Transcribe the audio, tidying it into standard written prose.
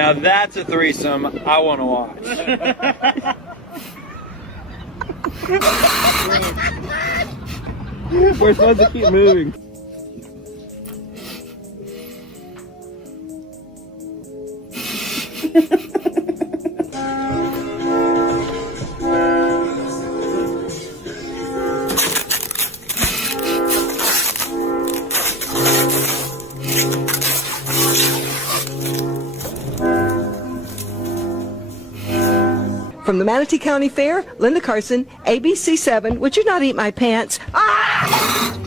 Now that's a threesome I want to watch. We're supposed to keep moving. From the Manatee County Fair, Linda Carson, ABC7. Would you not eat my pants? Ah!